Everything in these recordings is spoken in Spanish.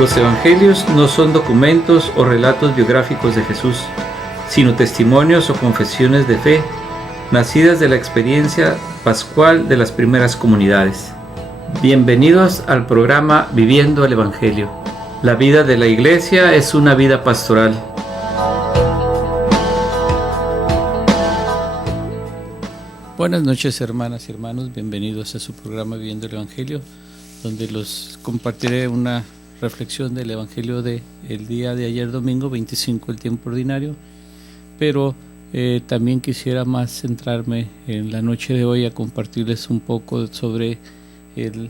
Los evangelios no son documentos o relatos biográficos de Jesús, sino testimonios o confesiones de fe, nacidas de la experiencia pascual de las primeras comunidades. Bienvenidos al programa Viviendo el Evangelio. La vida de la Iglesia es una vida pastoral. Buenas noches, hermanas y hermanos, bienvenidos a su programa Viviendo el Evangelio, donde los compartiré una reflexión del Evangelio del día de ayer domingo 25 del tiempo ordinario, pero también quisiera más centrarme en la noche de hoy a compartirles un poco sobre el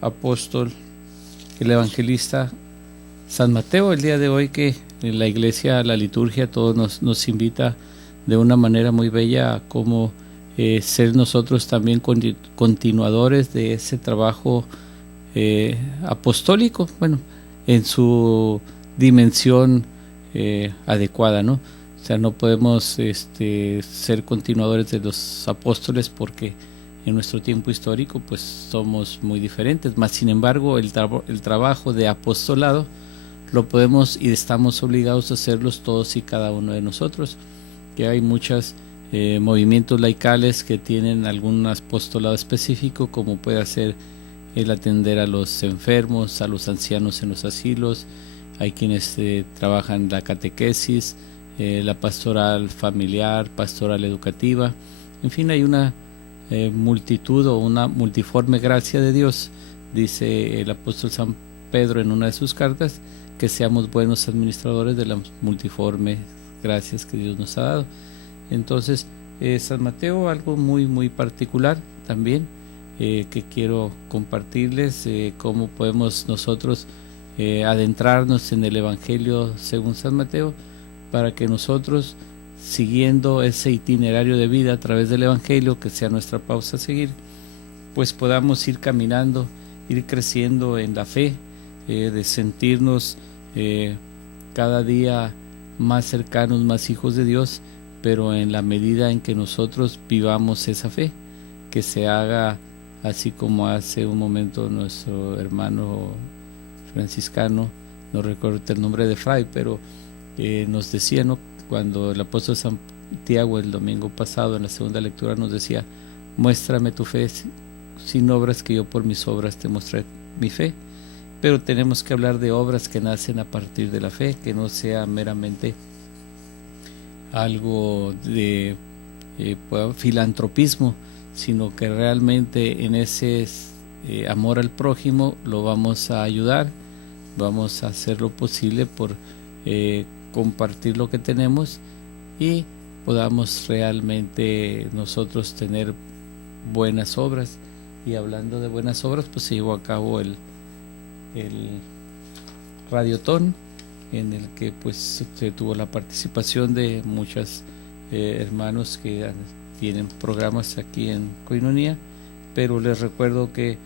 apóstol, el evangelista San Mateo. El día de hoy, que en la iglesia, la liturgia, todo nos invita de una manera muy bella a cómo ser nosotros también continuadores de ese trabajo apostólico, bueno, en su dimensión adecuada, ¿no? O sea, no podemos ser continuadores de los apóstoles porque en nuestro tiempo histórico pues somos muy diferentes, más sin embargo el trabajo de apostolado lo podemos y estamos obligados a hacerlos todos y cada uno de nosotros, que hay muchos movimientos laicales que tienen algún apostolado específico, como puede ser el atender a los enfermos, a los ancianos en los asilos. Hay quienes trabajan la catequesis, la pastoral familiar, pastoral educativa. En fin, hay una multitud o una multiforme gracia de Dios. Dice el apóstol San Pedro en una de sus cartas que seamos buenos administradores de las multiformes gracias que Dios nos ha dado. Entonces, San Mateo, algo muy muy particular también, que quiero compartirles, cómo podemos nosotros adentrarnos en el Evangelio según San Mateo, para que nosotros, siguiendo ese itinerario de vida a través del Evangelio, que sea nuestra pausa a seguir, pues podamos ir caminando, ir creciendo en la fe, de sentirnos cada día más cercanos, más hijos de Dios, pero en la medida en que nosotros vivamos esa fe, que se haga así como hace un momento nuestro hermano franciscano, no recuerdo el nombre de Fray, pero nos decía, ¿no?, cuando el apóstol Santiago el domingo pasado en la segunda lectura nos decía: muéstrame tu fe sin obras, que yo por mis obras te mostré mi fe. Pero tenemos que hablar de obras que nacen a partir de la fe, que no sea meramente algo de filantropismo, sino que realmente en ese amor al prójimo lo vamos a ayudar, vamos a hacer lo posible por compartir lo que tenemos y podamos realmente nosotros tener buenas obras. Y hablando de buenas obras, pues se llevó a cabo el Radiotón, en el que pues se tuvo la participación de muchos hermanos que tienen programas aquí en Koinonia, pero les recuerdo que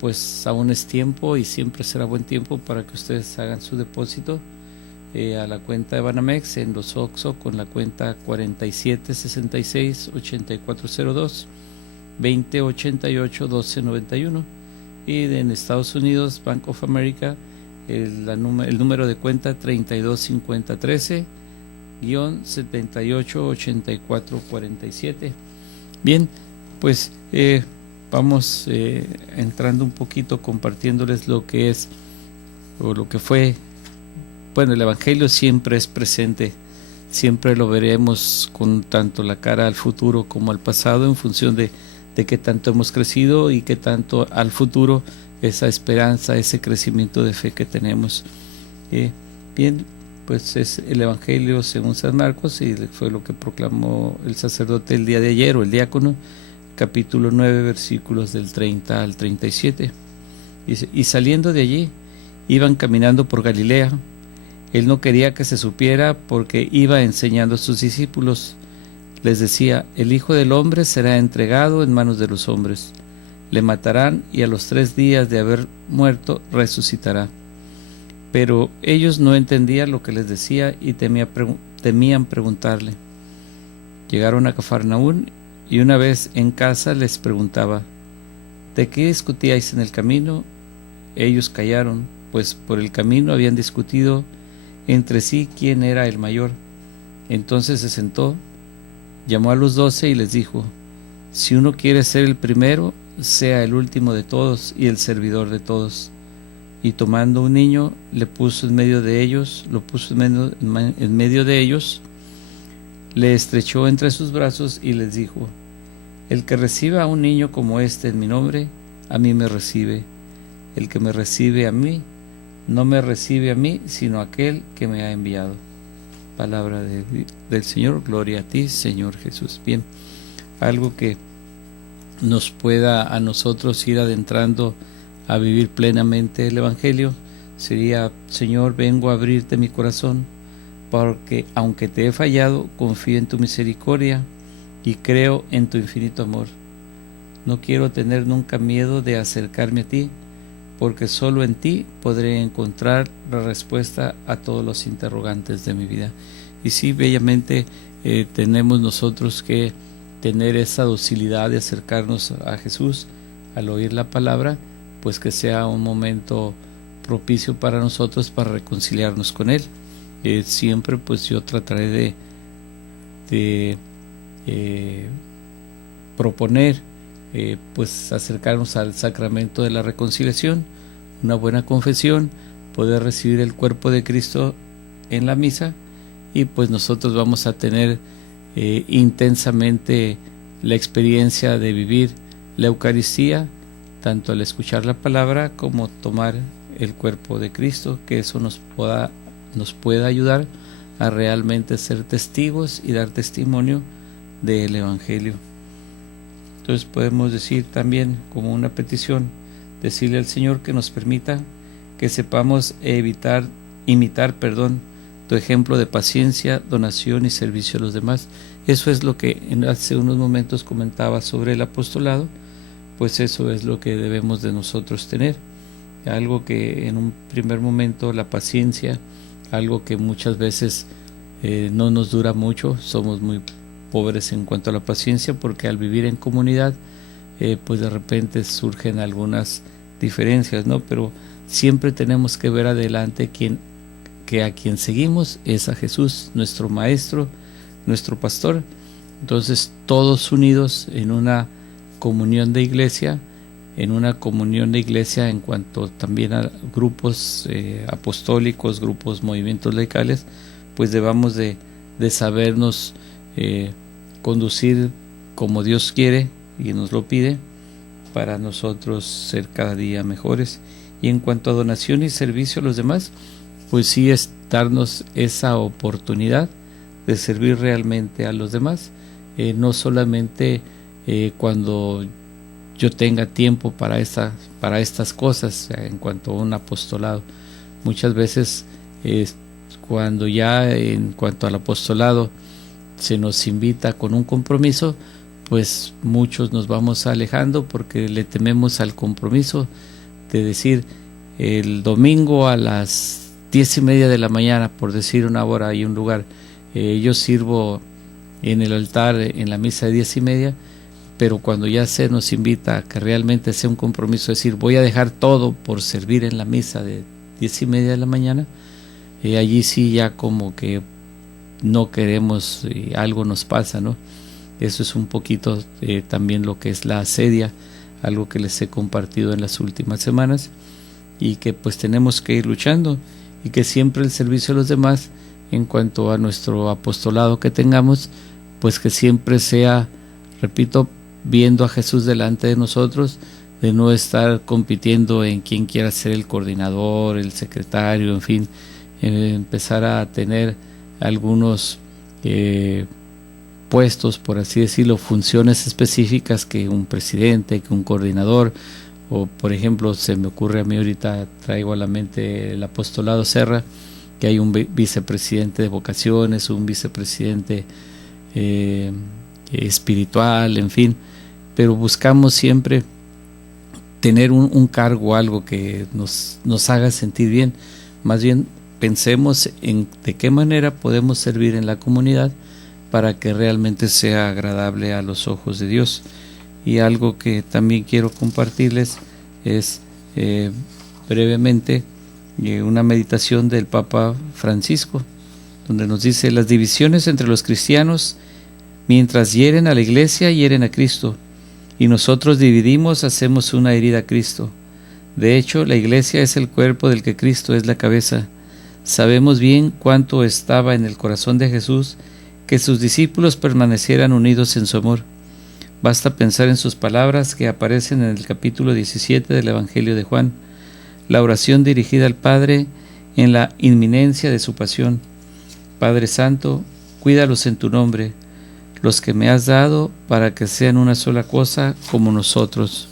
pues aún es tiempo y siempre será buen tiempo para que ustedes hagan su depósito a la cuenta de Banamex en los OXXO con la cuenta 4766-8402 2088-1291, y en Estados Unidos Bank of America el número de cuenta 325013-788447. Bien, pues vamos entrando un poquito, compartiéndoles lo que es o lo que fue. Bueno, el Evangelio siempre es presente, siempre lo veremos con tanto la cara al futuro como al pasado, en función de qué tanto hemos crecido y qué tanto al futuro esa esperanza, ese crecimiento de fe que tenemos. Bien, pues es el Evangelio según San Marcos, y fue lo que proclamó el sacerdote el día de ayer, o el diácono, capítulo 9, versículos del 30 al 37. Dice: y saliendo de allí, iban caminando por Galilea. Él no quería que se supiera, porque iba enseñando a sus discípulos. Les decía: el Hijo del Hombre será entregado en manos de los hombres. Le matarán, y a los 3 días de haber muerto resucitará. Pero ellos no entendían lo que les decía y temían preguntarle. Llegaron a Cafarnaún, y una vez en casa les preguntaba: ¿de qué discutíais en el camino? Ellos callaron, pues por el camino habían discutido entre sí quién era el mayor. Entonces se sentó, llamó a los 12 y les dijo: si uno quiere ser el primero, sea el último de todos y el servidor de todos. Y tomando un niño, le puso en medio de ellos, le estrechó entre sus brazos y les dijo: el que reciba a un niño como este en mi nombre, a mí me recibe. El que me recibe a mí, no me recibe a mí, sino a aquel que me ha enviado. Palabra del Señor. Gloria a ti, Señor Jesús. Bien, algo que nos pueda a nosotros ir adentrando a vivir plenamente el Evangelio sería: Señor, vengo a abrirte mi corazón, porque aunque te he fallado, confío en tu misericordia y creo en tu infinito amor. No quiero tener nunca miedo de acercarme a ti, porque solo en ti podré encontrar la respuesta a todos los interrogantes de mi vida. Y sí, bellamente tenemos nosotros que tener esa docilidad de acercarnos a Jesús al oír la palabra, pues que sea un momento propicio para nosotros para reconciliarnos con Él. Siempre pues yo trataré de proponer pues acercarnos al sacramento de la reconciliación, una buena confesión, poder recibir el cuerpo de Cristo en la misa, y pues nosotros vamos a tener intensamente la experiencia de vivir la Eucaristía, tanto al escuchar la palabra como tomar el cuerpo de Cristo, que eso nos pueda ayudar a realmente ser testigos y dar testimonio del Evangelio. Entonces podemos decir también, como una petición, decirle al Señor que nos permita que sepamos imitar tu ejemplo de paciencia, donación y servicio a los demás. Eso es lo que hace unos momentos comentaba sobre el apostolado, pues eso es lo que debemos de nosotros tener. Algo que en un primer momento, la paciencia, algo que muchas veces no nos dura mucho, somos muy pobres en cuanto a la paciencia, porque al vivir en comunidad pues de repente surgen algunas diferencias, ¿no? Pero siempre tenemos que ver adelante que a quien seguimos es a Jesús, nuestro Maestro, nuestro Pastor. Entonces todos unidos en una comunión de iglesia, en cuanto también a grupos apostólicos, grupos, movimientos laicales, pues debamos de sabernos conducir como Dios quiere y nos lo pide, para nosotros ser cada día mejores. Y en cuanto a donación y servicio a los demás, pues sí es darnos esa oportunidad de servir realmente a los demás, no solamente cuando yo tenga tiempo para estas cosas, en cuanto a un apostolado. Muchas veces cuando ya en cuanto al apostolado se nos invita con un compromiso, pues muchos nos vamos alejando porque le tememos al compromiso de decir: el domingo a las 10:30 de la mañana, por decir una hora y un lugar, yo sirvo en el altar en la misa de 10:30, pero cuando ya se nos invita a que realmente sea un compromiso, decir voy a dejar todo por servir en la misa de 10:30 de la mañana, allí sí ya como que no queremos, algo nos pasa, ¿no? Eso es un poquito también lo que es la asedia, algo que les he compartido en las últimas semanas, y que pues tenemos que ir luchando, y que siempre el servicio a los demás, en cuanto a nuestro apostolado que tengamos, pues que siempre sea, repito, viendo a Jesús delante de nosotros, de no estar compitiendo en quién quiera ser el coordinador, el secretario, en fin, empezar a tener algunos puestos, por así decirlo, funciones específicas, que un presidente, que un coordinador, o por ejemplo se me ocurre a mí ahorita, traigo a la mente el apostolado Serra, que hay un vicepresidente de vocaciones, un vicepresidente espiritual, en fin, pero buscamos siempre tener un cargo, algo que nos haga sentir bien. Más bien pensemos en de qué manera podemos servir en la comunidad para que realmente sea agradable a los ojos de Dios. Y algo que también quiero compartirles es brevemente una meditación del Papa Francisco, donde nos dice: las divisiones entre los cristianos, mientras hieren a la Iglesia, hieren a Cristo, y nosotros dividimos, hacemos una herida a Cristo. De hecho, la Iglesia es el cuerpo del que Cristo es la cabeza. Sabemos bien cuánto estaba en el corazón de Jesús que sus discípulos permanecieran unidos en su amor. Basta pensar en sus palabras que aparecen en el capítulo 17 del Evangelio de Juan, la oración dirigida al Padre en la inminencia de su pasión: Padre Santo, cuídalos en tu nombre, los que me has dado, para que sean una sola cosa como nosotros.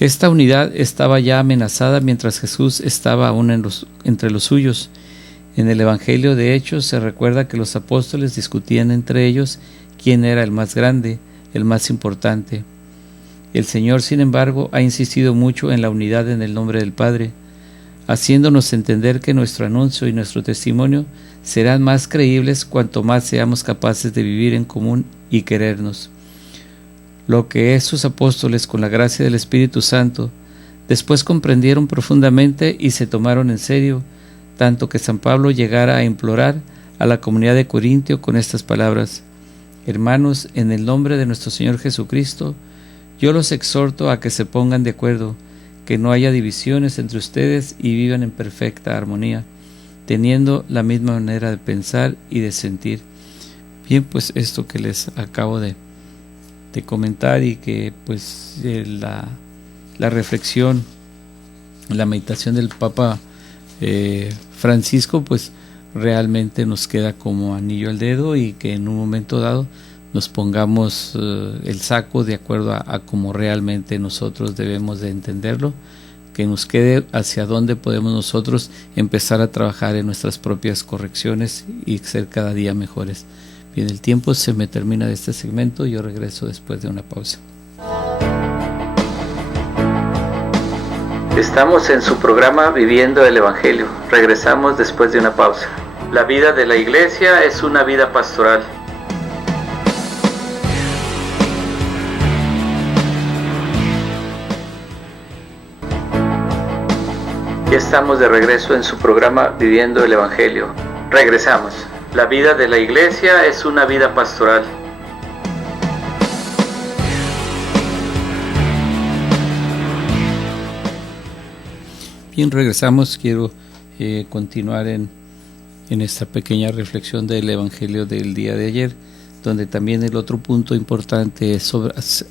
Esta unidad estaba ya amenazada mientras Jesús estaba aún entre los suyos. En el Evangelio de Hechos se recuerda que los apóstoles discutían entre ellos quién era el más grande, el más importante. El Señor, sin embargo, ha insistido mucho en la unidad en el nombre del Padre, haciéndonos entender que nuestro anuncio y nuestro testimonio serán más creíbles cuanto más seamos capaces de vivir en común y querernos. Lo que estos apóstoles, con la gracia del Espíritu Santo, después comprendieron profundamente y se tomaron en serio, tanto que San Pablo llegara a implorar a la comunidad de Corintio con estas palabras: hermanos, en el nombre de nuestro Señor Jesucristo, yo los exhorto a que se pongan de acuerdo, que no haya divisiones entre ustedes y vivan en perfecta armonía, teniendo la misma manera de pensar y de sentir. Bien, pues esto que les acabo de comentar, y que pues la reflexión, la meditación del Papa Francisco, pues realmente nos queda como anillo al dedo, y que en un momento dado nos pongamos el saco de acuerdo a cómo realmente nosotros debemos de entenderlo, que nos quede hacia dónde podemos nosotros empezar a trabajar en nuestras propias correcciones y ser cada día mejores. Bien, el tiempo se me termina de este segmento. Yo regreso después de una pausa. Estamos en su programa Viviendo el Evangelio. Regresamos después de una pausa. La vida de la Iglesia es una vida pastoral. Ya estamos de regreso en su programa Viviendo el Evangelio. Regresamos. La vida de la Iglesia es una vida pastoral. Bien, regresamos. Quiero continuar en esta pequeña reflexión del Evangelio del día de ayer, donde también el otro punto importante es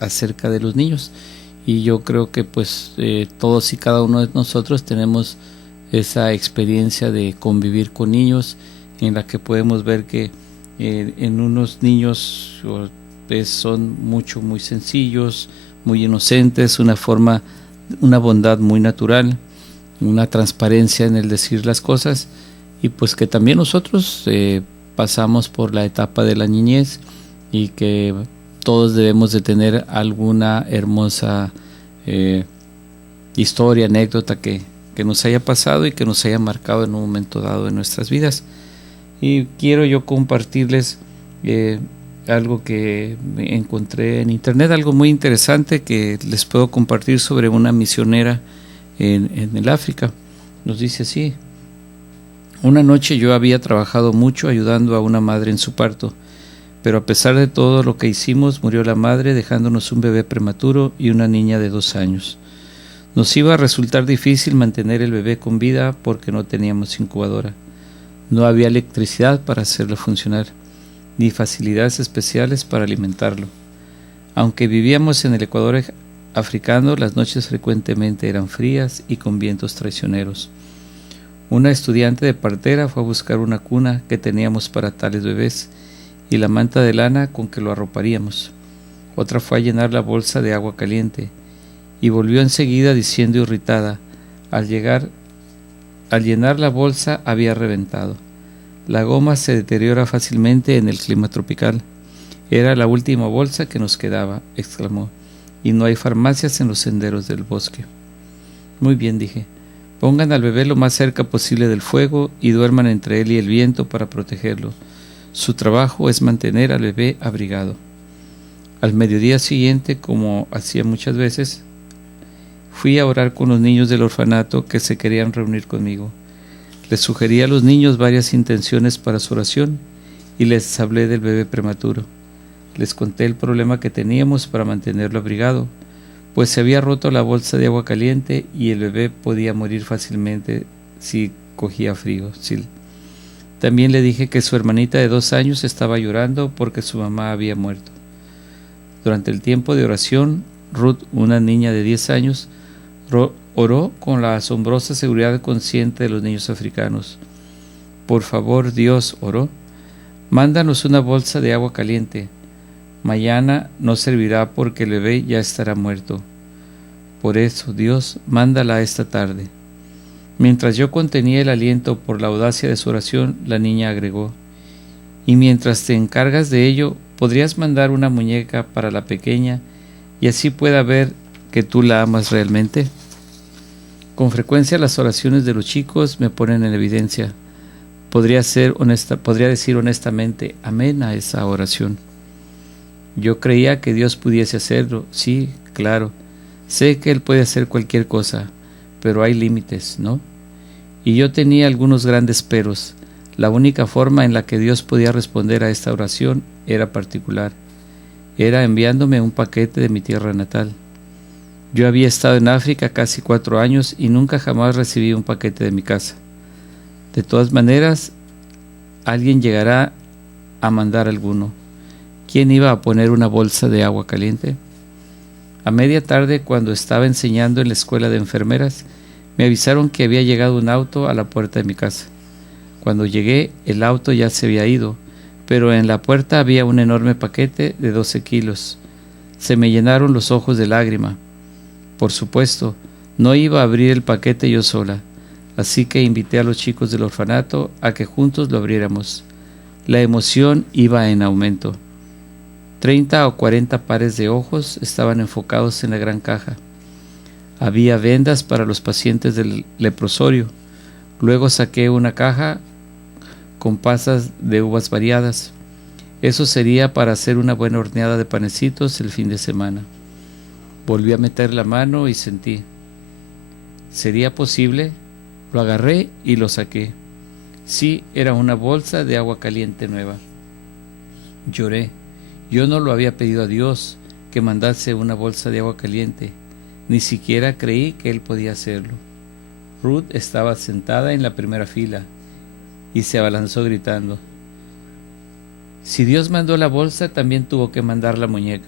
acerca de los niños. Y yo creo que pues todos y cada uno de nosotros tenemos esa experiencia de convivir con niños, en la que podemos ver que en unos niños son muy sencillos, muy inocentes, una bondad muy natural, una transparencia en el decir las cosas, y pues que también nosotros pasamos por la etapa de la niñez, y que todos debemos de tener alguna hermosa historia, anécdota que nos haya pasado y que nos haya marcado en un momento dado en nuestras vidas. Y quiero yo compartirles algo que encontré en internet, algo muy interesante que les puedo compartir sobre una misionera en el África. Nos dice así: una noche yo había trabajado mucho ayudando a una madre en su parto, pero a pesar de todo lo que hicimos, murió la madre dejándonos un bebé prematuro y una niña de 2 años. Nos iba a resultar difícil mantener el bebé con vida porque no teníamos incubadora. No había electricidad para hacerlo funcionar, ni facilidades especiales para alimentarlo. Aunque vivíamos en el Ecuador africano, las noches frecuentemente eran frías y con vientos traicioneros. Una estudiante de partera fue a buscar una cuna que teníamos para tales bebés y la manta de lana con que lo arroparíamos. Otra fue a llenar la bolsa de agua caliente y volvió enseguida diciendo irritada: al llenar la bolsa había reventado. La goma se deteriora fácilmente en el clima tropical. Era la última bolsa que nos quedaba, exclamó, y no hay farmacias en los senderos del bosque. Muy bien, dije. Pongan al bebé lo más cerca posible del fuego y duerman entre él y el viento para protegerlo. Su trabajo es mantener al bebé abrigado. Al mediodía siguiente, como hacía muchas veces, Fui a orar con los niños del orfanato que se querían reunir conmigo. Les sugerí a los niños varias intenciones para su oración y les hablé del bebé prematuro. Les conté el problema que teníamos para mantenerlo abrigado, pues se había roto la bolsa de agua caliente y el bebé podía morir fácilmente si cogía frío. También le dije que su hermanita de 2 años estaba llorando porque su mamá había muerto. Durante el tiempo de oración, Ruth, una niña de 10 años, oró con la asombrosa seguridad consciente de los niños africanos. Por favor, Dios, oró, mándanos una bolsa de agua caliente. Mañana no servirá porque el bebé ya estará muerto. Por eso, Dios, mándala esta tarde. Mientras yo contenía el aliento por la audacia de su oración, la niña agregó: y mientras te encargas de ello, ¿podrías mandar una muñeca para la pequeña y así pueda ver que tú la amas realmente? Con frecuencia las oraciones de los chicos me ponen en evidencia. Podría decir honestamente amén a esa oración. Yo creía que Dios pudiese hacerlo. Sí, claro. Sé que Él puede hacer cualquier cosa, pero hay límites, ¿no? Y yo tenía algunos grandes peros. La única forma en la que Dios podía responder a esta oración era particular. Era enviándome un paquete de mi tierra natal. Yo había estado en África casi 4 años y nunca jamás recibí un paquete de mi casa. De todas maneras, alguien llegará a mandar alguno. ¿Quién iba a poner una bolsa de agua caliente? A media tarde, cuando estaba enseñando en la escuela de enfermeras, me avisaron que había llegado un auto a la puerta de mi casa. Cuando llegué, el auto ya se había ido, pero en la puerta había un enorme paquete de 12 kilos. Se me llenaron los ojos de lágrima. Por supuesto, no iba a abrir el paquete yo sola, así que invité a los chicos del orfanato a que juntos lo abriéramos. La emoción iba en aumento. 30 o 40 pares de ojos estaban enfocados en la gran caja. Había vendas para los pacientes del leprosorio. Luego saqué una caja con pasas de uvas variadas. Eso sería para hacer una buena horneada de panecitos el fin de semana. Volví a meter la mano y sentí. ¿Sería posible? Lo agarré y lo saqué. Sí, era una bolsa de agua caliente nueva. Lloré. Yo no lo había pedido a Dios que mandase una bolsa de agua caliente. Ni siquiera creí que Él podía hacerlo. Ruth estaba sentada en la primera fila y se abalanzó gritando. Si Dios mandó la bolsa, también tuvo que mandar la muñeca.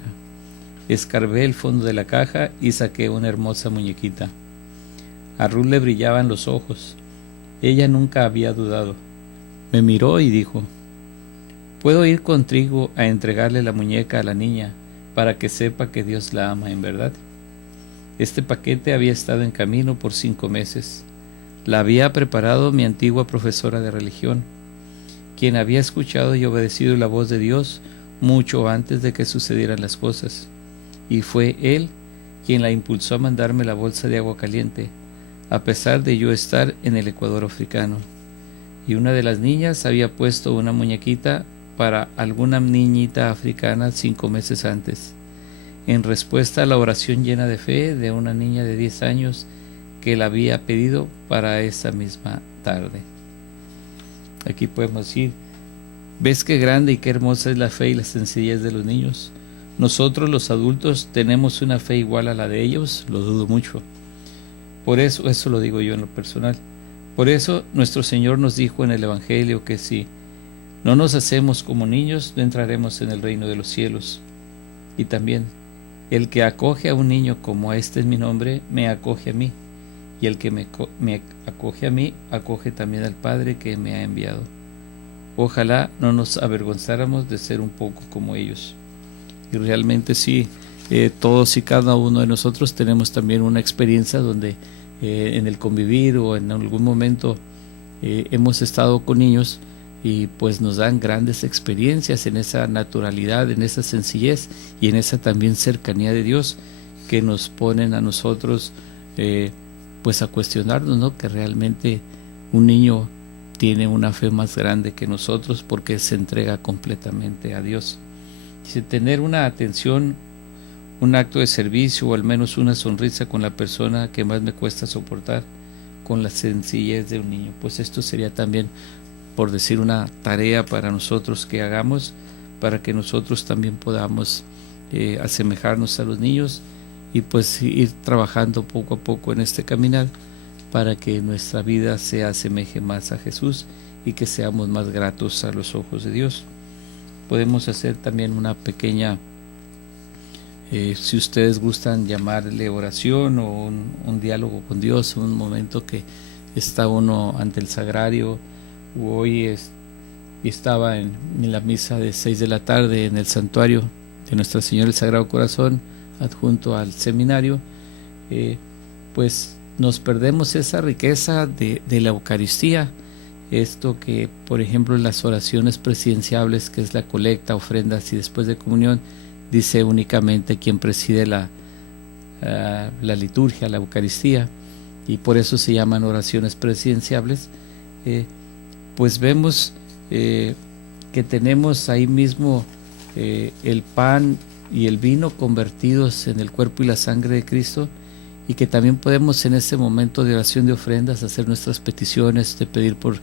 Escarbé el fondo de la caja y saqué una hermosa muñequita. A Ruth le brillaban los ojos. Ella nunca había dudado. Me miró y dijo: ¿puedo ir contigo a entregarle la muñeca a la niña para que sepa que Dios la ama en verdad? Este paquete había estado en camino por 5 meses. La había preparado mi antigua profesora de religión, quien había escuchado y obedecido la voz de Dios mucho antes de que sucedieran las cosas. Y fue Él quien la impulsó a mandarme la bolsa de agua caliente, a pesar de yo estar en el Ecuador africano. Y una de las niñas había puesto una muñequita para alguna niñita africana 5 meses antes, en respuesta a la oración llena de fe de una niña de 10 años que la había pedido para esa misma tarde. Aquí podemos decir, ¿ves qué grande y qué hermosa es la fe y la sencillez de los niños? Nosotros los adultos tenemos una fe igual a la de ellos, lo dudo mucho. Por eso lo digo yo en lo personal. Por eso nuestro Señor nos dijo en el Evangelio que si no nos hacemos como niños, no entraremos en el reino de los cielos. Y también, el que acoge a un niño como este es mi nombre, me acoge a mí. Y el que me acoge a mí, acoge también al Padre que me ha enviado. Ojalá no nos avergonzáramos de ser un poco como ellos. Y realmente sí, todos y cada uno de nosotros tenemos también una experiencia donde en el convivir o en algún momento hemos estado con niños y pues nos dan grandes experiencias en esa naturalidad, en esa sencillez y en esa también cercanía de Dios que nos ponen a nosotros pues a cuestionarnos, ¿no? Que realmente un niño tiene una fe más grande que nosotros porque se entrega completamente a Dios. Dice, tener una atención un acto de servicio o al menos una sonrisa con la persona que más me cuesta soportar, con la sencillez de un niño. Pues esto sería también, por decir, una tarea para nosotros que hagamos, para que nosotros también podamos asemejarnos a los niños y pues ir trabajando poco a poco en este caminar para que nuestra vida se asemeje más a Jesús y que seamos más gratos a los ojos de Dios. Podemos hacer también una pequeña, si ustedes gustan llamarle oración o un diálogo con Dios, un momento que está uno ante el sagrario. Hoy estaba en la misa de 6 de la tarde en el santuario de Nuestra Señora del Sagrado Corazón, adjunto al seminario. Pues nos perdemos esa riqueza de la Eucaristía, esto que por ejemplo en las oraciones presidenciables, que es la colecta, ofrendas y después de comunión, dice únicamente quien preside la liturgia, la Eucaristía, y por eso se llaman oraciones presidenciables. Pues vemos que tenemos ahí mismo el pan y el vino convertidos en el cuerpo y la sangre de Cristo, y que también podemos en ese momento de oración de ofrendas hacer nuestras peticiones, de pedir por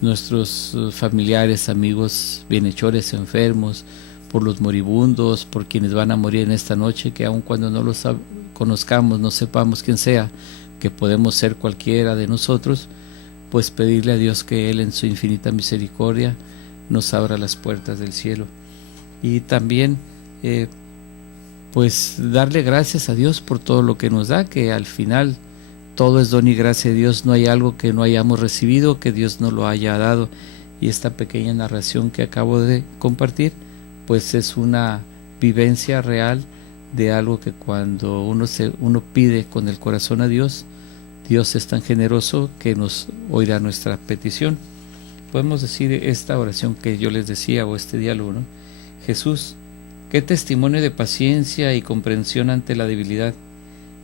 nuestros familiares, amigos, bienhechores, enfermos, por los moribundos, por quienes van a morir en esta noche, que aun cuando no los conozcamos, no sepamos quién sea, que podemos ser cualquiera de nosotros, pues pedirle a Dios que Él en su infinita misericordia nos abra las puertas del cielo. Y también pues darle gracias a Dios por todo lo que nos da, que al final todo es don y gracia de Dios, no hay algo que no hayamos recibido, que Dios no lo haya dado. Y esta pequeña narración que acabo de compartir, pues es una vivencia real de algo que cuando uno pide con el corazón a Dios, Dios es tan generoso que nos oirá nuestra petición. Podemos decir esta oración que yo les decía, o este diálogo, ¿no? Jesús, qué testimonio de paciencia y comprensión ante la debilidad.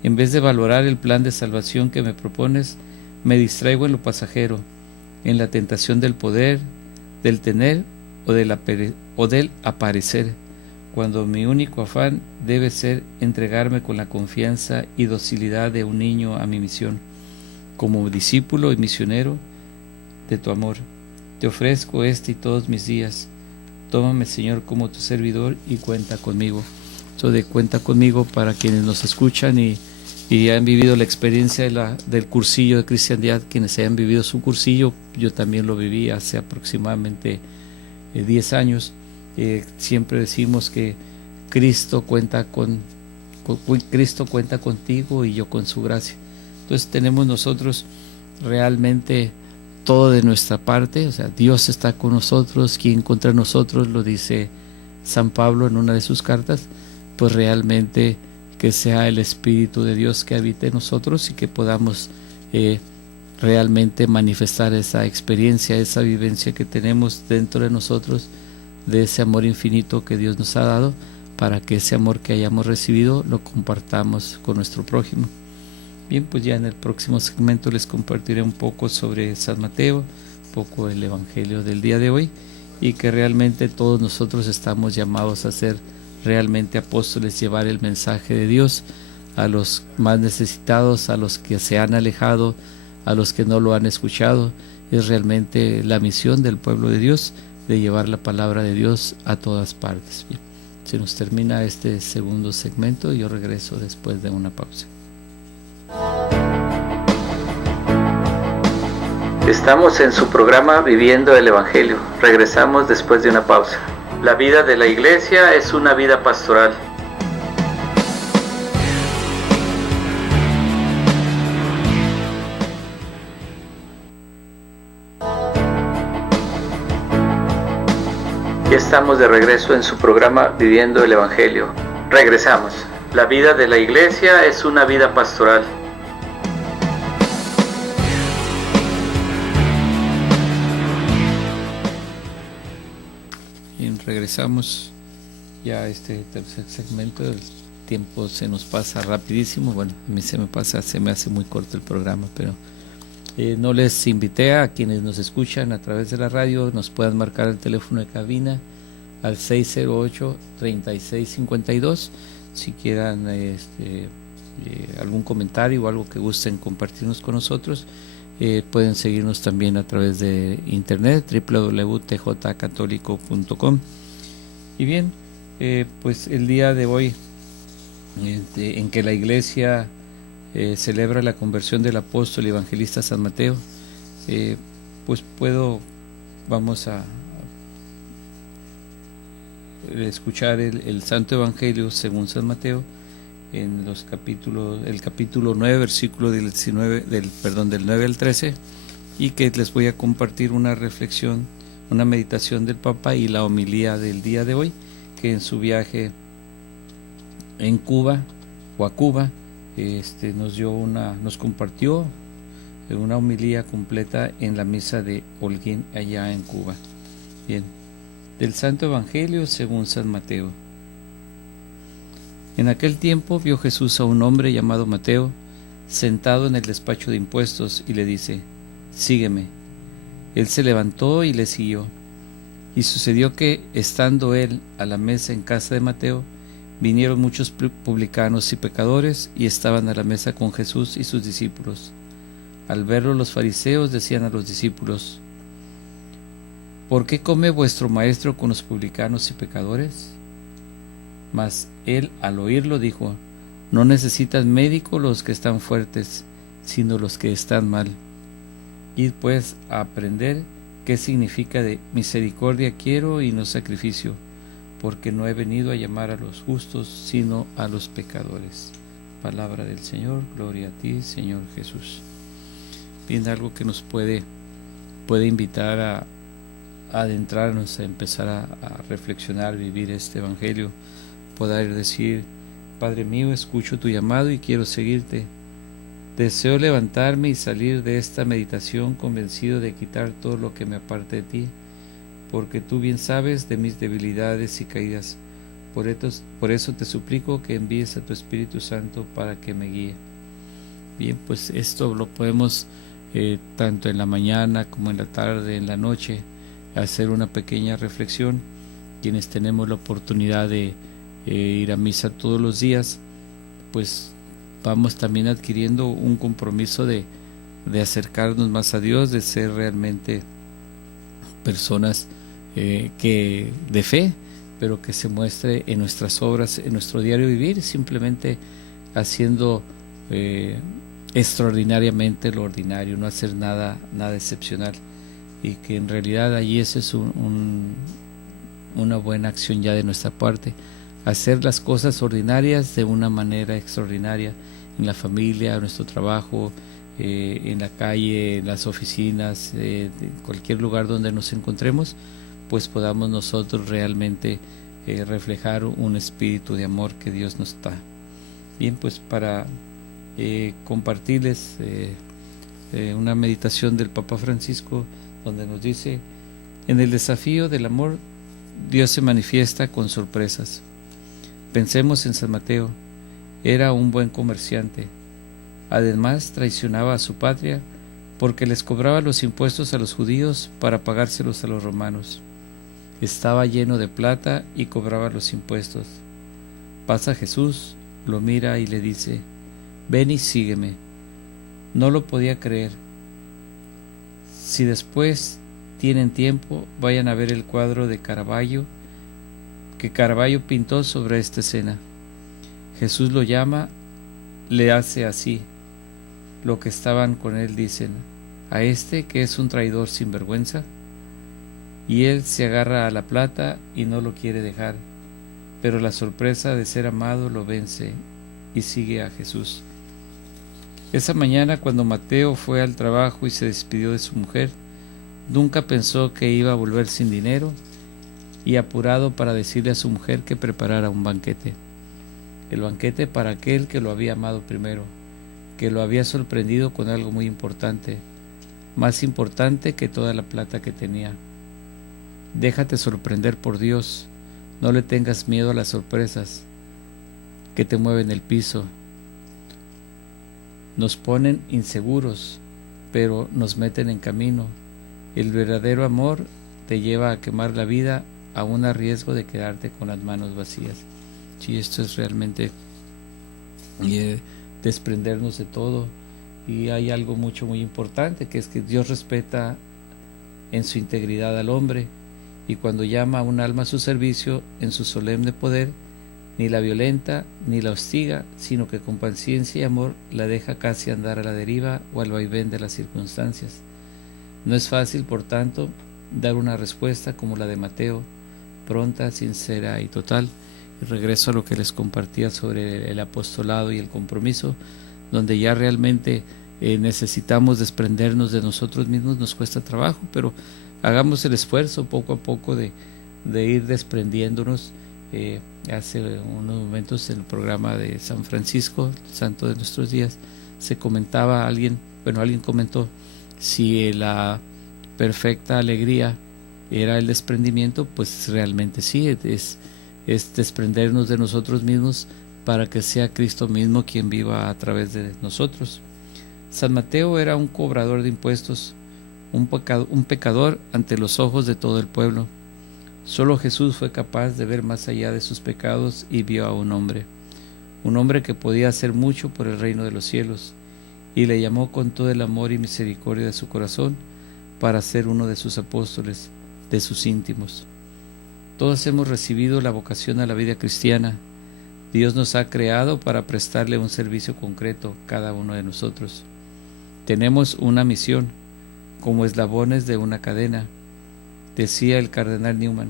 En vez de valorar el plan de salvación que me propones, me distraigo en lo pasajero, en la tentación del poder, del tener o del aparecer, cuando mi único afán debe ser entregarme con la confianza y docilidad de un niño a mi misión. Como discípulo y misionero de tu amor, te ofrezco este y todos mis días. Tómame, Señor, como tu servidor y cuenta conmigo. Esto de cuenta conmigo, para quienes nos escuchan y han vivido la experiencia del cursillo de cristiandad, quienes hayan vivido su cursillo, yo también lo viví hace aproximadamente 10 años. Siempre decimos que Cristo cuenta Cristo cuenta contigo y yo con su gracia. Entonces tenemos nosotros realmente todo de nuestra parte, o sea, Dios está con nosotros, quien contra nosotros, lo dice San Pablo en una de sus cartas. Pues realmente que sea el Espíritu de Dios que habite en nosotros y que podamos realmente manifestar esa experiencia, esa vivencia que tenemos dentro de nosotros, de ese amor infinito que Dios nos ha dado, para que ese amor que hayamos recibido lo compartamos con nuestro prójimo. Bien, pues ya en el próximo segmento les compartiré un poco sobre San Mateo, un poco el Evangelio del día de hoy, y que realmente todos nosotros estamos llamados a ser realmente apóstoles, llevar el mensaje de Dios a los más necesitados, a los que se han alejado, a los que no lo han escuchado. Es realmente la misión del pueblo de Dios, de llevar la palabra de Dios a todas partes. Bien, se nos termina este segundo segmento y yo regreso después de una pausa. Estamos en su programa Viviendo el Evangelio. Regresamos después de una pausa. La vida de la Iglesia es una vida pastoral. Ya estamos de regreso en su programa Viviendo el Evangelio. Regresamos. La vida de la Iglesia es una vida pastoral. Bien, regresamos ya a este tercer segmento. El tiempo se nos pasa rapidísimo. Bueno, a mí se me hace muy corto el programa, pero no les invité a quienes nos escuchan a través de la radio, nos puedan marcar el teléfono de cabina al 608-3652. si quieran algún comentario o algo que gusten compartirnos con nosotros, pueden seguirnos también a través de internet, www.tjcatólico.com. Y bien, pues el día de hoy, en que la iglesia celebra la conversión del apóstol y evangelista San Mateo, pues vamos a escuchar el Santo Evangelio según San Mateo en el capítulo 9, versículo del 9 al 13, y que les voy a compartir una reflexión, una meditación del Papa y la homilía del día de hoy, que en su viaje a Cuba nos compartió una homilía completa en la misa de Holguín allá en Cuba. Bien, del Santo Evangelio según San Mateo. En aquel tiempo vio Jesús a un hombre llamado Mateo sentado en el despacho de impuestos y le dice: sígueme. Él se levantó y le siguió. Y sucedió que, estando él a la mesa en casa de Mateo, vinieron muchos publicanos y pecadores y estaban a la mesa con Jesús y sus discípulos. Al verlo, los fariseos decían a los discípulos: ¿por qué come vuestro maestro con los publicanos y pecadores? Mas él, al oírlo, dijo: no necesitan médico los que están fuertes, sino los que están mal. Id pues a aprender qué significa de misericordia quiero y no sacrificio, porque no he venido a llamar a los justos, sino a los pecadores. Palabra del Señor, gloria a ti, Señor Jesús. Bien, algo que nos puede invitar a adentrarnos, a empezar a reflexionar, vivir este Evangelio, poder decir: Padre mío, escucho tu llamado y quiero seguirte. Deseo levantarme y salir de esta meditación convencido de quitar todo lo que me aparte de ti, porque tú bien sabes de mis debilidades y caídas. Por eso te suplico que envíes a tu Espíritu Santo para que me guíe. Bien, pues esto lo podemos tanto en la mañana como en la tarde, en la noche, hacer una pequeña reflexión. Quienes tenemos la oportunidad de ir a misa todos los días, pues vamos también adquiriendo un compromiso de acercarnos más a Dios, de ser realmente personas de fe, pero que se muestre en nuestras obras, en nuestro diario vivir, simplemente haciendo extraordinariamente lo ordinario, no hacer nada excepcional, y que en realidad allí esa es una buena acción ya de nuestra parte, hacer las cosas ordinarias de una manera extraordinaria, en la familia, en nuestro trabajo, en la calle, en las oficinas, en cualquier lugar donde nos encontremos, pues podamos nosotros realmente reflejar un espíritu de amor que Dios nos da. Bien, pues para compartirles una meditación del Papa Francisco, donde nos dice: en el desafío del amor, Dios se manifiesta con sorpresas. Pensemos en San Mateo. Era un buen comerciante. Además, traicionaba a su patria porque les cobraba los impuestos a los judíos para pagárselos a los romanos. Estaba lleno de plata y cobraba los impuestos. Pasa Jesús, lo mira y le dice: ven y sígueme. No lo podía creer. Si después tienen tiempo, vayan a ver el cuadro de Caravaggio que Caravaggio pintó sobre esta escena. Jesús lo llama, le hace así. Los que estaban con él dicen: ¿a este que es un traidor sin vergüenza? Y él se agarra a la plata y no lo quiere dejar, pero la sorpresa de ser amado lo vence y sigue a Jesús. Esa mañana, cuando Mateo fue al trabajo y se despidió de su mujer, nunca pensó que iba a volver sin dinero, y apurado para decirle a su mujer que preparara un banquete. El banquete para aquel que lo había amado primero, que lo había sorprendido con algo muy importante, más importante que toda la plata que tenía. Déjate sorprender por Dios, no le tengas miedo a las sorpresas que te mueven el piso. Nos ponen inseguros, pero nos meten en camino. El verdadero amor te lleva a quemar la vida aún a riesgo de quedarte con las manos vacías. Sí, esto es realmente desprendernos de todo. Y hay algo muy importante, que es que Dios respeta en su integridad al hombre, y cuando llama a un alma a su servicio en su solemne poder, ni la violenta ni la hostiga, sino que con paciencia y amor la deja casi andar a la deriva o al vaivén de las circunstancias. No es fácil, por tanto, dar una respuesta como la de Mateo, pronta, sincera y total. Y regreso a lo que les compartía sobre el apostolado y el compromiso, donde ya realmente necesitamos desprendernos de nosotros mismos. Nos cuesta trabajo, pero hagamos el esfuerzo poco a poco de ir desprendiéndonos. Hace unos momentos en el programa de San Francisco, el santo de nuestros días, se comentaba, alguien comentó, si la perfecta alegría era el desprendimiento, pues realmente sí, es desprendernos de nosotros mismos para que sea Cristo mismo quien viva a través de nosotros. San Mateo era un cobrador de impuestos, un pecador ante los ojos de todo el pueblo. Solo Jesús fue capaz de ver más allá de sus pecados y vio a un hombre que podía hacer mucho por el reino de los cielos, y le llamó con todo el amor y misericordia de su corazón para ser uno de sus apóstoles, de sus íntimos. Todos hemos recibido la vocación a la vida cristiana. Dios nos ha creado para prestarle un servicio concreto, cada uno de nosotros. Tenemos una misión, como eslabones de una cadena. Decía el cardenal Newman: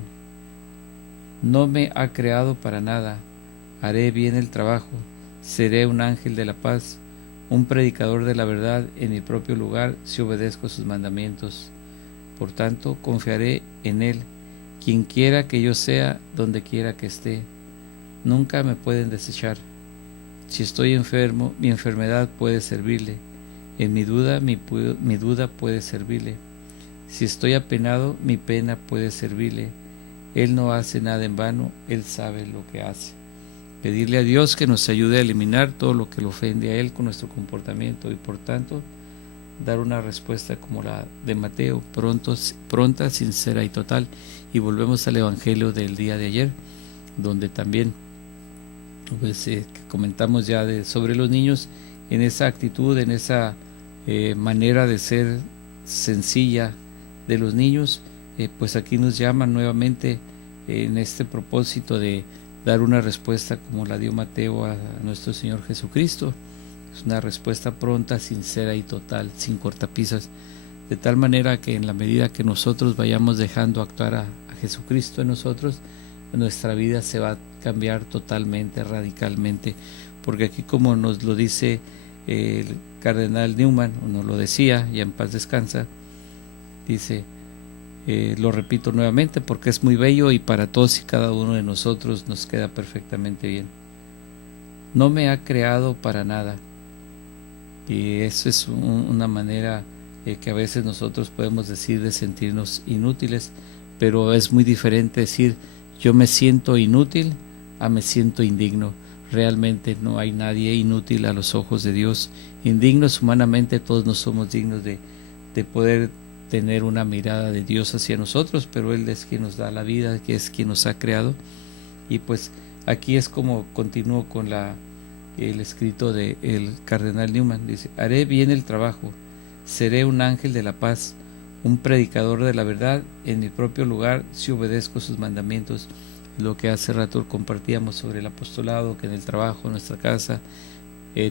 no me ha creado para nada, haré bien el trabajo, seré un ángel de la paz, un predicador de la verdad en mi propio lugar si obedezco sus mandamientos. Por tanto, confiaré en Él, quien quiera que yo sea, donde quiera que esté. Nunca me pueden desechar. Si estoy enfermo, mi enfermedad puede servirle. En mi duda, mi duda puede servirle. Si estoy apenado, mi pena puede servirle. Él no hace nada en vano, Él sabe lo que hace. Pedirle a Dios que nos ayude a eliminar todo lo que lo ofende a Él con nuestro comportamiento, y por tanto dar una respuesta como la de Mateo, pronta, sincera y total. Y volvemos al Evangelio del día de ayer, donde también comentamos ya sobre los niños, en esa actitud, en esa manera de ser sencilla de los niños. Pues aquí nos llaman nuevamente en este propósito de dar una respuesta como la dio Mateo a nuestro Señor Jesucristo. Es una respuesta pronta, sincera y total, sin cortapisas, de tal manera que en la medida que nosotros vayamos dejando actuar a Jesucristo en nosotros, nuestra vida se va a cambiar totalmente, radicalmente, porque aquí, como nos lo dice el cardenal Newman, o nos lo decía, y en paz descansa, dice, lo repito nuevamente porque es muy bello y para todos y cada uno de nosotros nos queda perfectamente bien: no me ha creado para nada. Y eso es una manera que a veces nosotros podemos decir de sentirnos inútiles, pero es muy diferente decir yo me siento inútil a me siento indigno. Realmente no hay nadie inútil a los ojos de Dios. Indignos humanamente, todos no somos dignos de poder tener una mirada de Dios hacia nosotros, pero Él es quien nos da la vida, que es quien nos ha creado. Y pues aquí es como continúo con el escrito del cardenal Newman. Dice: haré bien el trabajo, seré un ángel de la paz, un predicador de la verdad en mi propio lugar si obedezco sus mandamientos. Lo que hace rato compartíamos sobre el apostolado, que en el trabajo, en nuestra casa,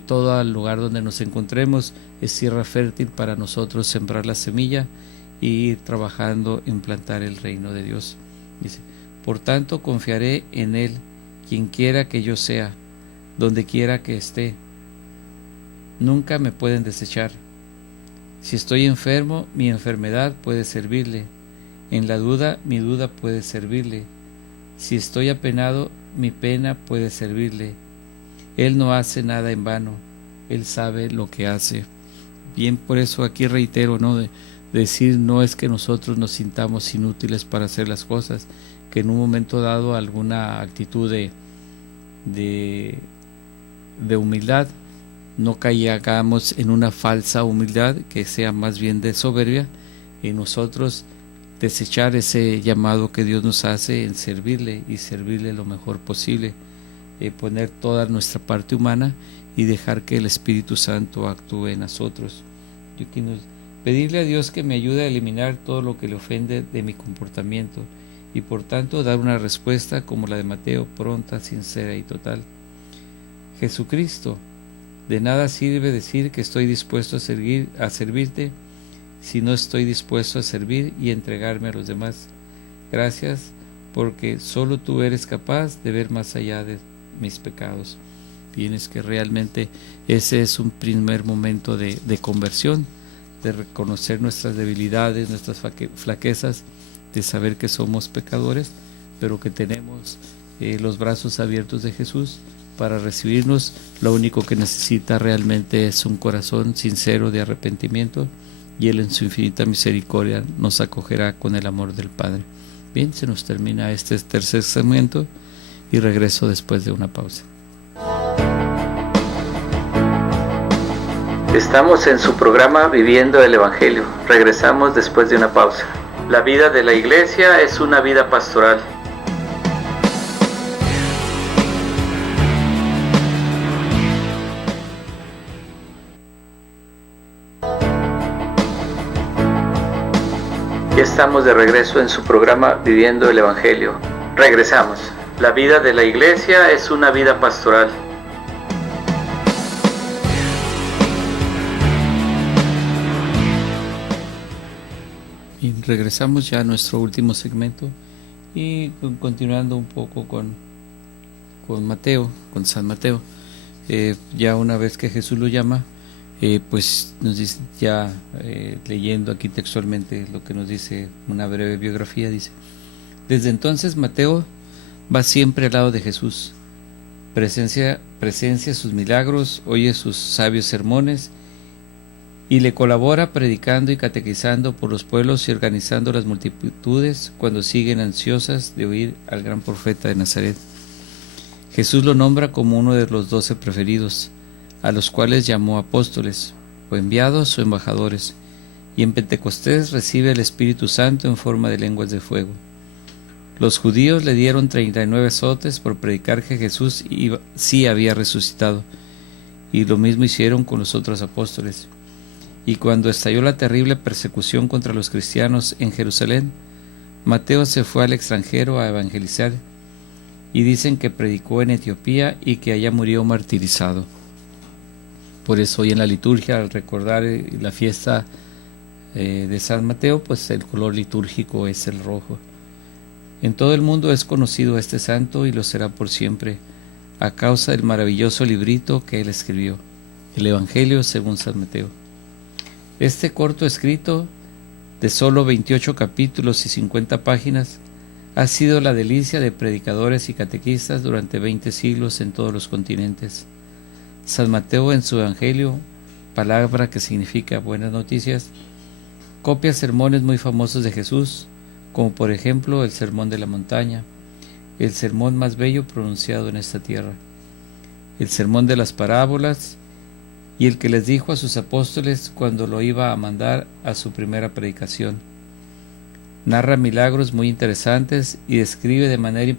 todo el lugar donde nos encontremos es tierra fértil para nosotros sembrar la semilla y ir trabajando en plantar el reino de Dios. Dice: por tanto, confiaré en Él, quien quiera que yo sea, donde quiera que esté. Nunca me pueden desechar. Si estoy enfermo, mi enfermedad puede servirle. En la duda, mi duda puede servirle. Si estoy apenado, mi pena puede servirle. Él no hace nada en vano, Él sabe lo que hace. Bien, por eso aquí reitero, ¿no?, de decir, no es que nosotros nos sintamos inútiles para hacer las cosas, que en un momento dado alguna actitud de humildad, no caigamos en una falsa humildad que sea más bien de soberbia, y nosotros desechar ese llamado que Dios nos hace en servirle y servirle lo mejor posible. poner toda nuestra parte humana y dejar que el Espíritu Santo actúe en nosotros. Pedirle a Dios que me ayude a eliminar todo lo que le ofende de mi comportamiento y por tanto dar una respuesta como la de Mateo, pronta, sincera y total. Jesucristo, de nada sirve decir que estoy dispuesto a servirte si no estoy dispuesto a servir y entregarme a los demás. Gracias, porque solo tú eres capaz de ver más allá de mis pecados. Bien, es que realmente ese es un primer momento de conversión, de reconocer nuestras debilidades, nuestras flaquezas, de saber que somos pecadores, pero que tenemos los brazos abiertos de Jesús para recibirnos. Lo único que necesita realmente es un corazón sincero de arrepentimiento, y Él en su infinita misericordia nos acogerá con el amor del Padre. Bien, se nos termina este tercer segmento y regreso después de una pausa. Estamos en su programa Viviendo el Evangelio. Regresamos después de una pausa. La vida de la iglesia es una vida pastoral. Ya estamos de regreso en su programa Viviendo el Evangelio. Regresamos. La vida de la iglesia es una vida pastoral. Y regresamos ya a nuestro último segmento y continuando un poco con Mateo, con San Mateo. Ya una vez que Jesús lo llama, pues nos dice ya, leyendo aquí textualmente lo que nos dice una breve biografía, dice: desde entonces Mateo va siempre al lado de Jesús, presencia sus milagros, oye sus sabios sermones y le colabora predicando y catequizando por los pueblos y organizando las multitudes cuando siguen ansiosas de oír al gran profeta de Nazaret. Jesús lo nombra como uno de los 12 preferidos, a los cuales llamó apóstoles, o enviados o embajadores, y en Pentecostés recibe el Espíritu Santo en forma de lenguas de fuego. Los judíos le dieron 39 azotes por predicar que Jesús sí había resucitado, y lo mismo hicieron con los otros apóstoles. Y cuando estalló la terrible persecución contra los cristianos en Jerusalén, Mateo se fue al extranjero a evangelizar, y dicen que predicó en Etiopía y que allá murió martirizado. Por eso hoy en la liturgia, al recordar la fiesta de San Mateo, pues el color litúrgico es el rojo. En todo el mundo es conocido este santo y lo será por siempre, a causa del maravilloso librito que él escribió, el Evangelio según San Mateo. Este corto escrito, de solo 28 capítulos y 50 páginas, ha sido la delicia de predicadores y catequistas durante 20 siglos en todos los continentes. San Mateo en su Evangelio, palabra que significa buenas noticias, copia sermones muy famosos de Jesús, como por ejemplo el Sermón de la Montaña, el sermón más bello pronunciado en esta tierra, el Sermón de las Parábolas y el que les dijo a sus apóstoles cuando lo iba a mandar a su primera predicación. Narra milagros muy interesantes y describe de manera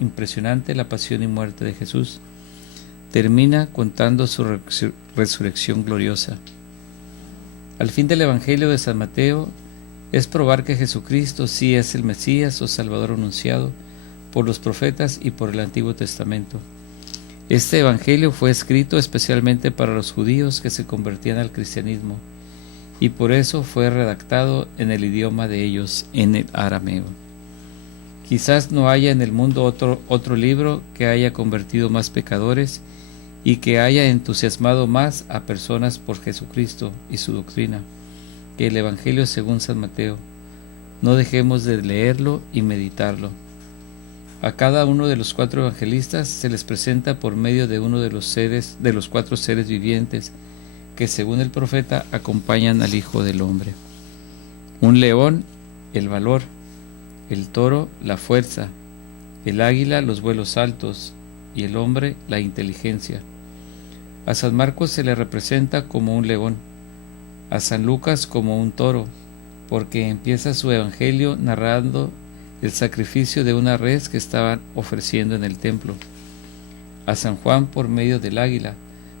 impresionante la pasión y muerte de Jesús. Termina contando su resurrección gloriosa. Al fin del Evangelio de San Mateo es probar que Jesucristo sí es el Mesías o Salvador anunciado por los profetas y por el Antiguo Testamento. Este Evangelio fue escrito especialmente para los judíos que se convertían al cristianismo, y por eso fue redactado en el idioma de ellos, en el arameo. Quizás no haya en el mundo otro libro que haya convertido más pecadores y que haya entusiasmado más a personas por Jesucristo y su doctrina que el Evangelio según San Mateo. No dejemos de leerlo y meditarlo. A cada uno de los 4 evangelistas se les presenta por medio de uno de los 4 seres vivientes que según el profeta acompañan al Hijo del Hombre. Un león, el valor; el toro, la fuerza; el águila, los vuelos altos; y el hombre, la inteligencia. A San Marcos se le representa como un león, a San Lucas como un toro, porque empieza su evangelio narrando el sacrificio de una res que estaban ofreciendo en el templo. a San Juan por medio del águila,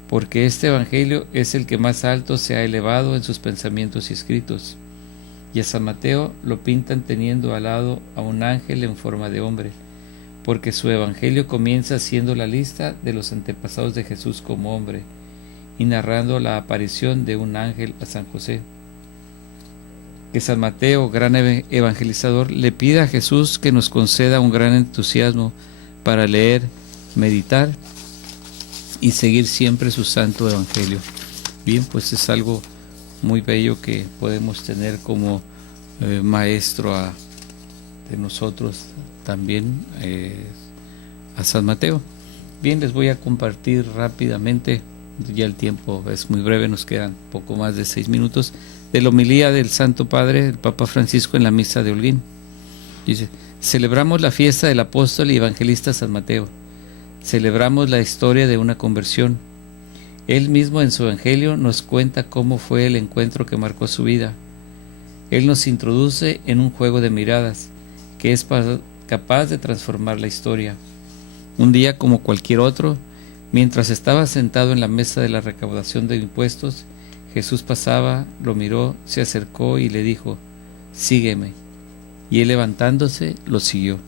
porque este evangelio es el que más alto se ha elevado en sus pensamientos y escritos. Y a San Mateo lo pintan teniendo al lado a un ángel en forma de hombre, porque su evangelio comienza haciendo la lista de los antepasados de Jesús como hombre, y narrando la aparición de un ángel a San José. Que San Mateo, gran evangelizador, le pida a Jesús que nos conceda un gran entusiasmo para leer, meditar y seguir siempre su santo evangelio. Bien, pues es algo muy bello que podemos tener como maestro de nosotros también, a San Mateo. Bien, les voy a compartir rápidamente, ya el tiempo es muy breve, nos quedan poco más de 6 minutos, de la homilía del Santo Padre, el Papa Francisco, en la misa de Holguín. Dice: celebramos la fiesta del apóstol y evangelista San Mateo. Celebramos la historia de una conversión. Él mismo en su evangelio nos cuenta cómo fue el encuentro que marcó su vida. Él nos introduce en un juego de miradas que es capaz de transformar la historia. Un día como cualquier otro, mientras estaba sentado en la mesa de la recaudación de impuestos, Jesús pasaba, lo miró, se acercó y le dijo: sígueme. Y él, levantándose, lo siguió.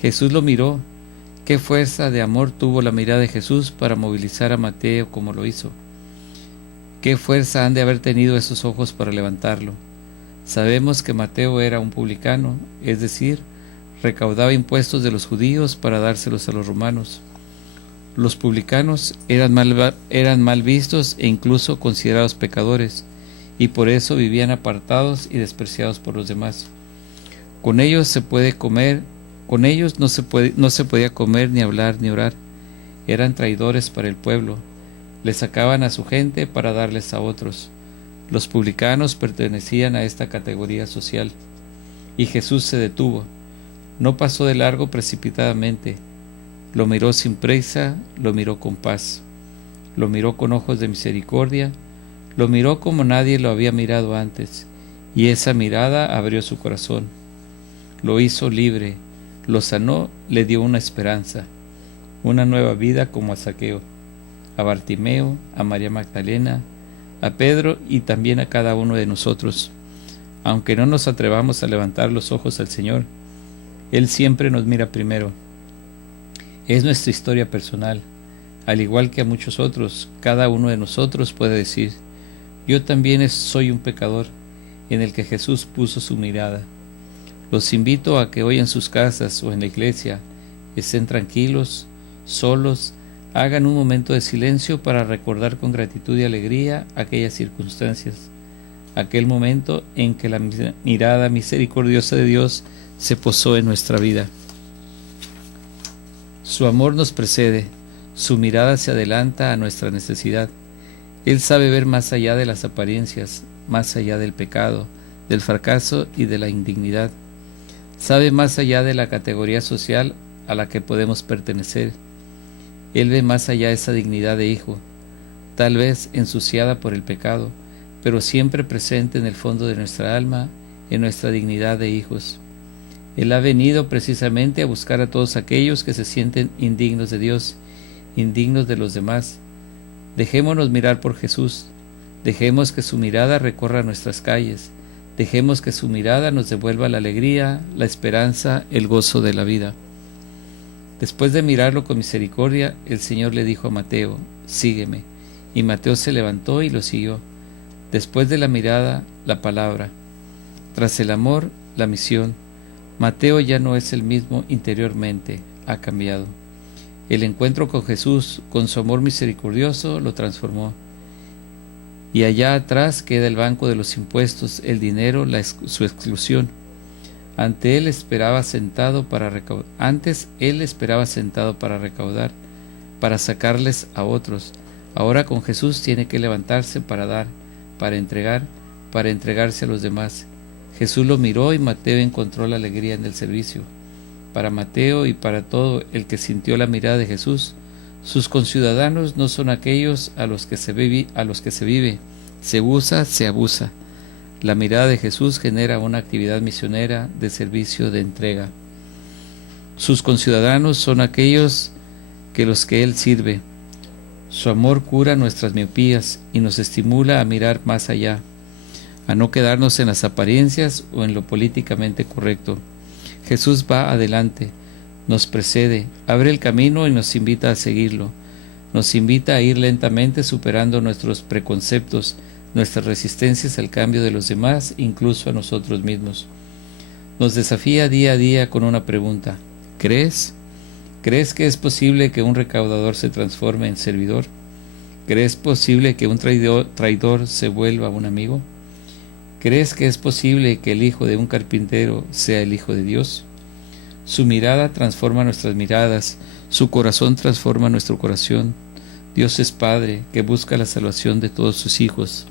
Jesús lo miró. Qué fuerza de amor tuvo la mirada de Jesús para movilizar a Mateo como lo hizo. Qué fuerza han de haber tenido esos ojos para levantarlo. Sabemos que Mateo era un publicano, es decir, recaudaba impuestos de los judíos para dárselos a los romanos. Los publicanos eran mal vistos e incluso considerados pecadores, y por eso vivían apartados y despreciados por los demás. Con ellos no se podía comer, ni hablar, ni orar. Eran traidores para el pueblo. Les sacaban a su gente para darles a otros. Los publicanos pertenecían a esta categoría social. Y Jesús se detuvo. No pasó de largo precipitadamente. Lo miró sin prisa, lo miró con paz. Lo miró con ojos de misericordia. Lo miró como nadie lo había mirado antes. Y esa mirada abrió su corazón. Lo hizo libre. Lo sanó, le dio una esperanza, una nueva vida, como a Zaqueo, a Bartimeo, a María Magdalena, a Pedro y también a cada uno de nosotros. Aunque no nos atrevamos a levantar los ojos al Señor, Él siempre nos mira primero. Es nuestra historia personal. Al igual que a muchos otros, cada uno de nosotros puede decir: yo también soy un pecador en el que Jesús puso su mirada. Los invito a que hoy en sus casas o en la iglesia estén tranquilos, solos, hagan un momento de silencio para recordar con gratitud y alegría aquellas circunstancias, aquel momento en que la mirada misericordiosa de Dios se posó en nuestra vida. Su amor nos precede, su mirada se adelanta a nuestra necesidad. Él sabe ver más allá de las apariencias, más allá del pecado, del fracaso y de la indignidad. Sabe más allá de la categoría social a la que podemos pertenecer. Él ve más allá de esa dignidad de hijo, tal vez ensuciada por el pecado, pero siempre presente en el fondo de nuestra alma, en nuestra dignidad de hijos. Él ha venido precisamente a buscar a todos aquellos que se sienten indignos de Dios, indignos de los demás. Dejémonos mirar por Jesús, dejemos que su mirada recorra nuestras calles, dejemos que su mirada nos devuelva la alegría, la esperanza, el gozo de la vida. Después de mirarlo con misericordia, el Señor le dijo a Mateo: sígueme. Y Mateo se levantó y lo siguió. Después de la mirada, la palabra. Tras el amor, la misión. Mateo ya no es el mismo interiormente, ha cambiado. El encuentro con Jesús, con su amor misericordioso, lo transformó. Y allá atrás queda el banco de los impuestos, el dinero, su exclusión. Antes él esperaba sentado para recaudar, para sacarles a otros. Ahora con Jesús tiene que levantarse para dar, para entregarse a los demás. Jesús lo miró y Mateo encontró la alegría en el servicio. Para Mateo y para todo el que sintió la mirada de Jesús, sus conciudadanos no son aquellos a los que se vive, se usa, se abusa. La mirada de Jesús genera una actividad misionera de servicio, de entrega. Sus conciudadanos son aquellos que los que Él sirve. Su amor cura nuestras miopías y nos estimula a mirar más allá, a no quedarnos en las apariencias o en lo políticamente correcto. Jesús va adelante, nos precede, abre el camino y nos invita a seguirlo. Nos invita a ir lentamente superando nuestros preconceptos, nuestras resistencias al cambio de los demás, incluso a nosotros mismos. Nos desafía día a día con una pregunta: ¿crees? ¿Crees que es posible que un recaudador se transforme en servidor? ¿Crees posible que un traidor se vuelva un amigo? ¿Crees que es posible que el hijo de un carpintero sea el hijo de Dios? Su mirada transforma nuestras miradas, su corazón transforma nuestro corazón. Dios es Padre que busca la salvación de todos sus hijos.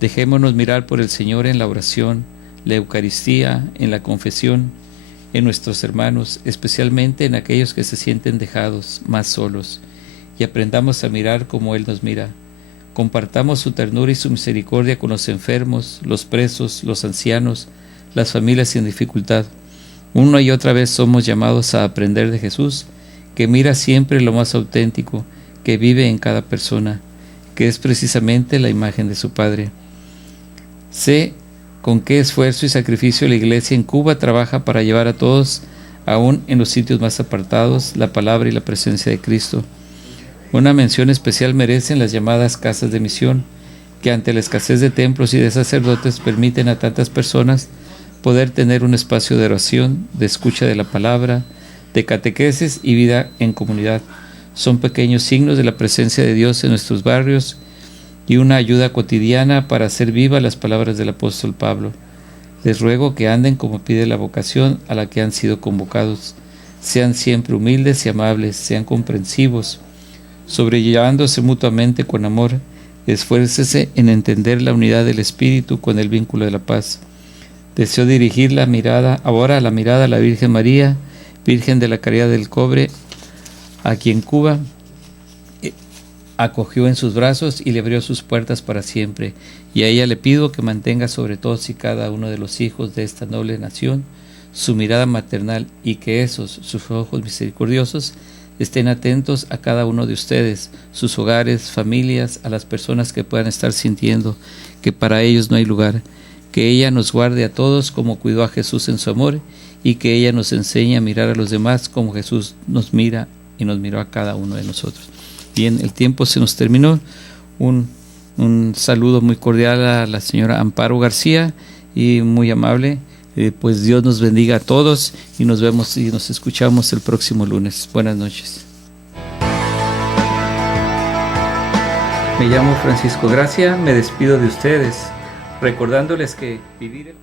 Dejémonos mirar por el Señor en la oración, la Eucaristía, en la confesión, en nuestros hermanos, especialmente en aquellos que se sienten dejados, más solos, y aprendamos a mirar como Él nos mira. Compartamos su ternura y su misericordia con los enfermos, los presos, los ancianos, las familias en dificultad. Una y otra vez somos llamados a aprender de Jesús, que mira siempre lo más auténtico, que vive en cada persona, que es precisamente la imagen de su Padre. Sé con qué esfuerzo y sacrificio la Iglesia en Cuba trabaja para llevar a todos, aún en los sitios más apartados, la palabra y la presencia de Cristo. Una mención especial merecen las llamadas casas de misión, que ante la escasez de templos y de sacerdotes permiten a tantas personas poder tener un espacio de oración, de escucha de la palabra, de catequesis y vida en comunidad. Son pequeños signos de la presencia de Dios en nuestros barrios y una ayuda cotidiana para hacer vivas las palabras del apóstol Pablo. Les ruego que anden como pide la vocación a la que han sido convocados. Sean siempre humildes y amables, sean comprensivos, sobrellevándose mutuamente con amor. Esfuércese en entender la unidad del Espíritu con el vínculo de la paz. Deseo dirigir la mirada a la Virgen María, Virgen de la Caridad del Cobre, a quien Cuba acogió en sus brazos y le abrió sus puertas para siempre, y a ella le pido que mantenga sobre todos y cada uno de los hijos de esta noble nación su mirada maternal, y que esos, sus ojos misericordiosos, estén atentos a cada uno de ustedes, sus hogares, familias, a las personas que puedan estar sintiendo que para ellos no hay lugar. Que ella nos guarde a todos como cuidó a Jesús en su amor, y que ella nos enseñe a mirar a los demás como Jesús nos mira y nos miró a cada uno de nosotros. Bien, el tiempo se nos terminó. Un saludo muy cordial a la señora Amparo García y muy amable. Pues Dios nos bendiga a todos y nos vemos y nos escuchamos el próximo lunes. Buenas noches. Me llamo Francisco Gracia, me despido de ustedes, recordándoles que vivir